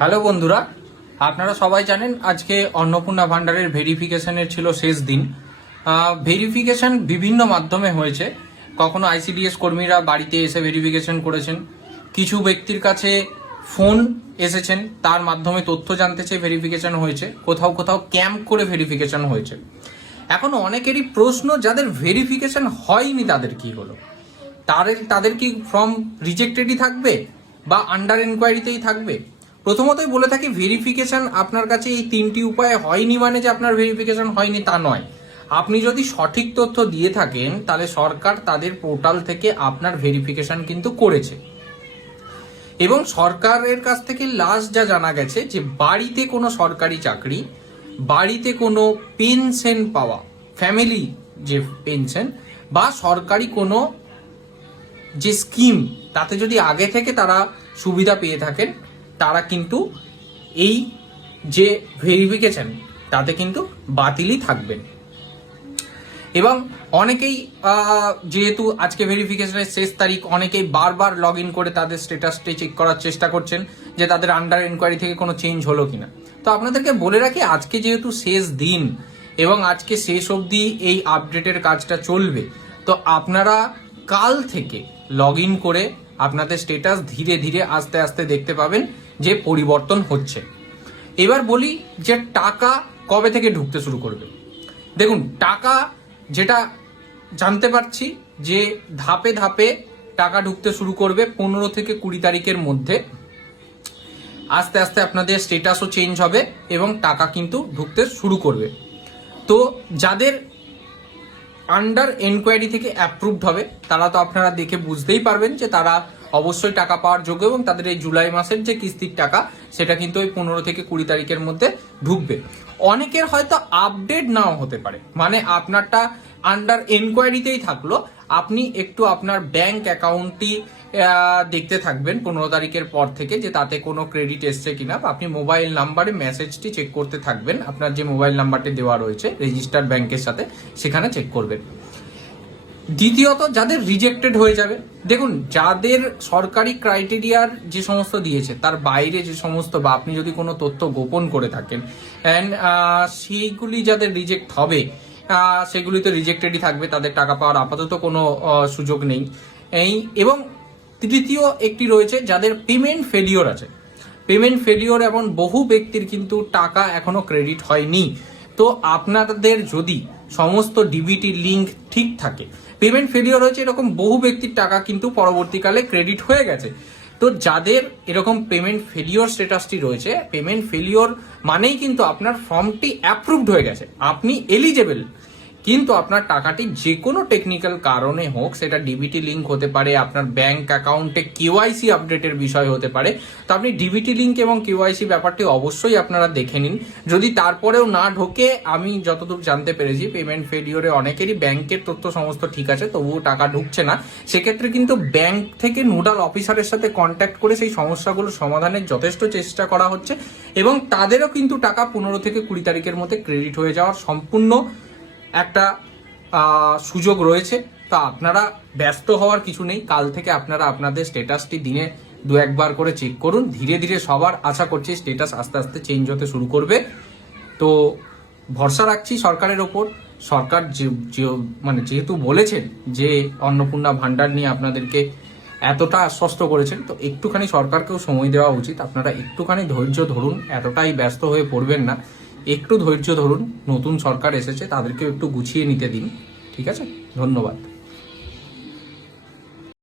Hello বন্ধুরা, আপনারা সবাই জানেন আজকে অন্নপূর্ণা ভান্ডারের ভেরিফিকেশনের ছিল শেষ দিন। ভেরিফিকেশন বিভিন্ন মাধ্যমে হয়েছে। কখনো আইসিডিএস কর্মীরা বাড়িতে এসে ভেরিফিকেশন করেছেন, কিছু ব্যক্তির কাছে ফোন এসেছেন, তার মাধ্যমে তথ্য জানতে চেয়ে ভেরিফিকেশন হয়েছে, কোথাও কোথাও ক্যাম্প করে ভেরিফিকেশন হয়েছে। এখন অনেকেরই প্রশ্ন, যাদের ভেরিফিকেশন হয়নি তাদের কি হলো? তাদের কি ফর্ম রিজেক্টেডই থাকবে বা আন্ডার এনকোয়ারিতেই থাকবে? প্রথমতই বলে থাকি, ভেরিফিকেশন আপনার কাছে এই তিনটি উপায়ে হয়নি মানে যে আপনার ভেরিফিকেশন হয়নি তা নয়। আপনি যদি সঠিক তথ্য দিয়ে থাকেন তাহলে সরকার তাদের পোর্টাল থেকে আপনার ভেরিফিকেশন কিন্তু করেছে। এবং সরকারের কাছ থেকে লাস্ট যা জানা গেছে যে বাড়িতে কোনো সরকারি চাকরি, বাড়িতে কোনো পেনশন পাওয়া, ফ্যামিলি যে পেনশন বা সরকারি কোনো যে স্কিম, তাতে যদি আগে থেকে তারা সুবিধা পেয়ে থাকেন, তারা কিন্তু এই যে ভেরিফিকেশন তাতে কিন্তু বাতিলই থাকবেন। এবং অনেকেই যেহেতু আজকে ভেরিফিকেশনের শেষ তারিখ, অনেকেই বারবার লগ ইন করে তাদের স্ট্যাটাসটি চেক করার চেষ্টা করছেন যে তাদের আন্ডার এনকোয়ারি থেকে কোনো চেঞ্জ হলো কিনা। তো আপনাদেরকে বলে রাখি, আজকে যেহেতু শেষ দিন এবং আজকে শেষ অবধি এই আপডেটের কাজটা চলবে, তো আপনারা কাল থেকে লগ ইন করে আপনাদের স্ট্যাটাস ধীরে ধীরে আস্তে আস্তে দেখতে পাবেন যে পরিবর্তন হচ্ছে। এবার বলি যে টাকা কবে থেকে ঢুকতে শুরু করবে। দেখুন, টাকা যেটা জানতে পারছি যে ধাপে ধাপে টাকা ঢুকতে শুরু করবে 15 থেকে 20 তারিখের মধ্যে। আস্তে আস্তে আপনাদের স্ট্যাটাসও চেঞ্জ হবে এবং টাকা কিন্তু ঢুকতে শুরু করবে। তো যাদের আন্ডার এনকোয়ারি থেকে অ্যাপ্রুভড হবে তারা তো আপনারা দেখে বুঝতেই পারবেন যে তারা অবশ্যই টাকা পাওয়ার যোগ্য এবং তাদের এই জুলাই মাসের যে কিস্তির টাকা সেটা কিন্তু ওই 15 থেকে 20 তারিখের মধ্যে ঢুকবে। অনেকের হয়তো আপডেট নাও হতে পারে, মানে আপনারটা আন্ডার এনকোয়ারিতেই থাকলো, আপনি একটু আপনার ব্যাংক অ্যাকাউন্টটি দেখতে থাকবেন 15 তারিখের পর থেকে যে তাতে কোনো ক্রেডিট এসছে কিনা, বা আপনি মোবাইল নাম্বারে মেসেজটি চেক করতে থাকবেন, আপনার যে মোবাইল নাম্বারটি দেওয়া রয়েছে রেজিস্টার ব্যাংকের সাথে সেখানে চেক করবেন। দ্বিতীয়ত, যাদের রিজেক্টেড হয়ে যাবে, দেখুন যাদের সরকারি ক্রাইটেরিয়ার যে সমস্ত দিয়েছে তার বাইরে যে সমস্ত, বা আপনি যদি কোনো তথ্য গোপন করে থাকেন অ্যান্ড সেইগুলি যাদের রিজেক্ট হবে সেগুলি তো রিজেক্টেডই থাকবে, তাদের টাকা পাওয়ার আপাতত কোনো সুযোগ নেই। এবং তৃতীয় একটি রয়েছে যাদের পেমেন্ট ফেলিওর আছে, পেমেন্ট ফেলিওর এমন বহু ব্যক্তির কিন্তু টাকা এখনো ক্রেডিট হয়নি। তো আপনাদের যদি সমস্ত ডিবিটি লিঙ্ক ঠিক থাকে, পেমেন্ট ফেলিওর হয়েছে এরকম বহু ব্যক্তির টাকা কিন্তু পরবর্তীকালে ক্রেডিট হয়ে গেছে। তো যাদের এরকম পেমেন্ট ফেলিওর স্ট্যাটাসটি রয়েছে, পেমেন্ট ফেলিওর মানেই কিন্তু আপনার ফর্মটি অ্যাপ্রুভড হয়ে গেছে, আপনি এলিজেবল, কিন্তু আপনার টাকাটি যে কোনো টেকনিক্যাল কারণে হোক, সেটা ডিবিটি লিঙ্ক হতে পারে, আপনার ব্যাংক অ্যাকাউন্টে কেওয়াইসি আপডেটের বিষয় হতে পারে, তো আপনি ডিবিটি লিঙ্ক এবং কেওয়াইসি ব্যাপারটি অবশ্যই আপনারা দেখে নিন। যদি তারপরেও না ঢোকে, আমি যতদূর জানতে পেরেছি পেমেন্ট ফেলিওরে অনেকেরই ব্যাংকের তথ্য সমস্ত ঠিক আছে তবুও টাকা ঢুকছে না, সেক্ষেত্রে কিন্তু ব্যাংক থেকে নোডাল অফিসারের সাথে কন্ট্যাক্ট করে সেই সমস্যাগুলো সমাধানের যথেষ্ট চেষ্টা করা হচ্ছে এবং তাদেরও কিন্তু টাকা 15 থেকে 20 তারিখের মধ্যে ক্রেডিট হয়ে যাওয়ার সম্পূর্ণ একটা সুযোগ রয়েছে। তা আপনারা ব্যস্ত হওয়ার কিছু নেই, কাল থেকে আপনারা আপনাদের স্ট্যাটাসটি দিনে 2-1 করে চেক করুন। ধীরে ধীরে সবার আশা করছি স্ট্যাটাস আস্তে আস্তে চেঞ্জ হতে শুরু করবে। তো ভরসা রাখছি সরকারের ওপর। সরকার যেহেতু বলেছেন যে অন্নপূর্ণা ভান্ডার নিয়ে আপনাদেরকে এতটা আশ্বস্ত করেছেন, তো একটুখানি সরকারকেও সময় দেওয়া উচিত। আপনারা একটুখানি ধৈর্য ধরুন, এতটাই ব্যস্ত হয়ে পড়বেন না, একটু ধৈর্য ধরুন। নতুন সরকার এসেছে, তাদেরকেও একটু গুছিয়ে নিতে দিন, ঠিক আছে? ধন্যবাদ।